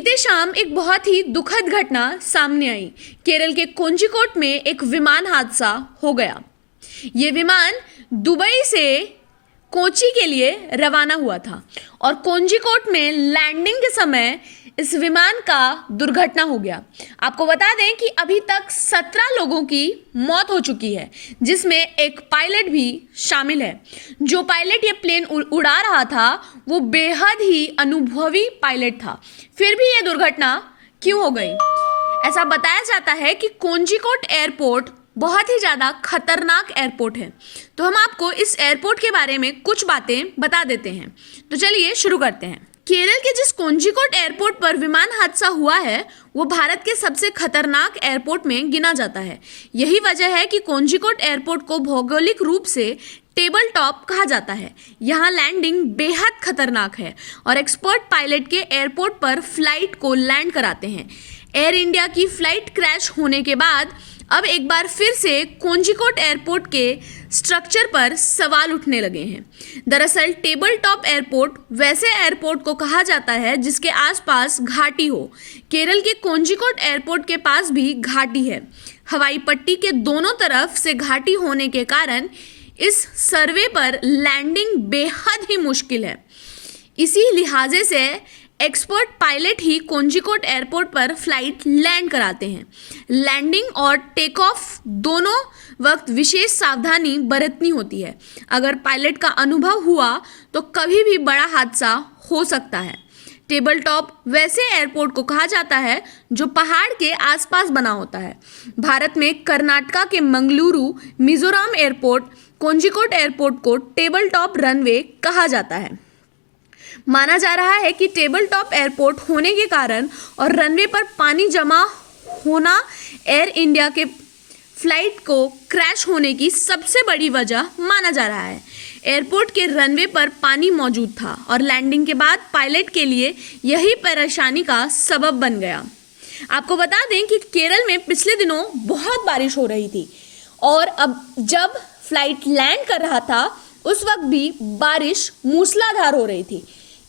बीते शाम एक बहुत ही दुखद घटना सामने आई। केरल के कोझिकोड में एक विमान हादसा हो गया। ये विमान दुबई से कोची के लिए रवाना हुआ था और कोझिकोड में लैंडिंग के समय इस विमान का दुर्घटना हो गया। आपको बता दें कि अभी तक 17 लोगों की मौत हो चुकी है, जिसमें एक पायलट भी शामिल है। जो पायलट ये प्लेन उड़ा रहा था वो बेहद ही अनुभवी पायलट था। फिर भी ये दुर्घटना क्यों हो गई? ऐसा बताया जाता है कि कोझिकोड एयरपोर्ट बहुत ही ज़्यादा खतरनाक एयरपोर्ट है। तो हम आपको इस एयरपोर्ट के बारे में कुछ बातें बता देते हैं। तो चलिए शुरू करते हैं। केरल के जिस कोझिकोड एयरपोर्ट पर विमान हादसा हुआ है वो भारत के सबसे खतरनाक एयरपोर्ट में गिना जाता है। यही वजह है कि कोझिकोड एयरपोर्ट को भौगोलिक रूप से टेबल टॉप कहा जाता है। यहाँ लैंडिंग बेहद खतरनाक है और एक्सपर्ट पायलट के एयरपोर्ट पर फ्लाइट को लैंड कराते हैं। एयर इंडिया की फ्लाइट क्रैश होने के बाद अब एक बार फिर से कोझिकोड एयरपोर्ट के स्ट्रक्चर पर सवाल उठने लगे हैं। दरअसल टेबल टॉप एयरपोर्ट वैसे एयरपोर्ट को कहा जाता है जिसके आसपास घाटी हो। केरल के कोझिकोड एयरपोर्ट के पास भी घाटी है। हवाई पट्टी के दोनों तरफ से घाटी होने के कारण इस सर्वे पर लैंडिंग बेहद ही मुश्किल है। इसी लिहाजे से एक्सपर्ट पायलट ही कोझिकोड एयरपोर्ट पर फ्लाइट लैंड कराते हैं। लैंडिंग और टेक ऑफ दोनों वक्त विशेष सावधानी बरतनी होती है। अगर पायलट का अनुभव हुआ तो कभी भी बड़ा हादसा हो सकता है। टेबल टॉप वैसे एयरपोर्ट को कहा जाता है जो पहाड़ के आसपास बना होता है। भारत में कर्नाटका के मंगलुरु मिजोरम एयरपोर्ट कोझिकोड एयरपोर्ट को टेबल टॉप रनवे कहा जाता है। माना जा रहा है कि टेबल टॉप एयरपोर्ट होने के कारण और रनवे पर पानी जमा होना एयर इंडिया के फ्लाइट को क्रैश होने की सबसे बड़ी वजह माना जा रहा है। एयरपोर्ट के रनवे पर पानी मौजूद था और लैंडिंग के बाद पायलट के लिए यही परेशानी का सबब बन गया। आपको बता दें कि केरल में पिछले दिनों बहुत बारिश हो रही थी और अब जब फ्लाइट लैंड कर रहा था उस वक्त भी बारिश मूसलाधार हो रही थी,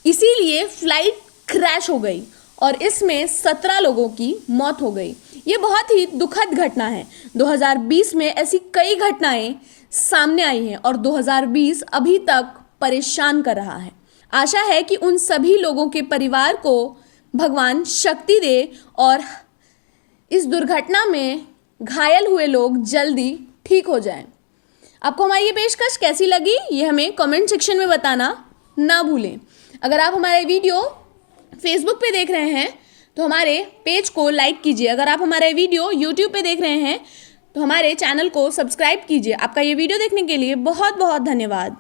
इसीलिए फ्लाइट क्रैश हो गई और इसमें 17 लोगों की मौत हो गई। ये बहुत ही दुखद घटना है। 2020 में ऐसी कई घटनाएं सामने आई हैं और 2020 अभी तक परेशान कर रहा है। आशा है कि उन सभी लोगों के परिवार को भगवान शक्ति दे और इस दुर्घटना में घायल हुए लोग जल्दी ठीक हो जाएं। आपको हमारी ये पेशकश कैसी लगी ये हमें कमेंट सेक्शन में बताना ना भूलें। अगर आप हमारे वीडियो फेसबुक पे देख रहे हैं तो हमारे पेज को लाइक कीजिए। अगर आप हमारे वीडियो यूट्यूब पे देख रहे हैं तो हमारे चैनल को सब्सक्राइब कीजिए। आपका ये वीडियो देखने के लिए बहुत बहुत धन्यवाद।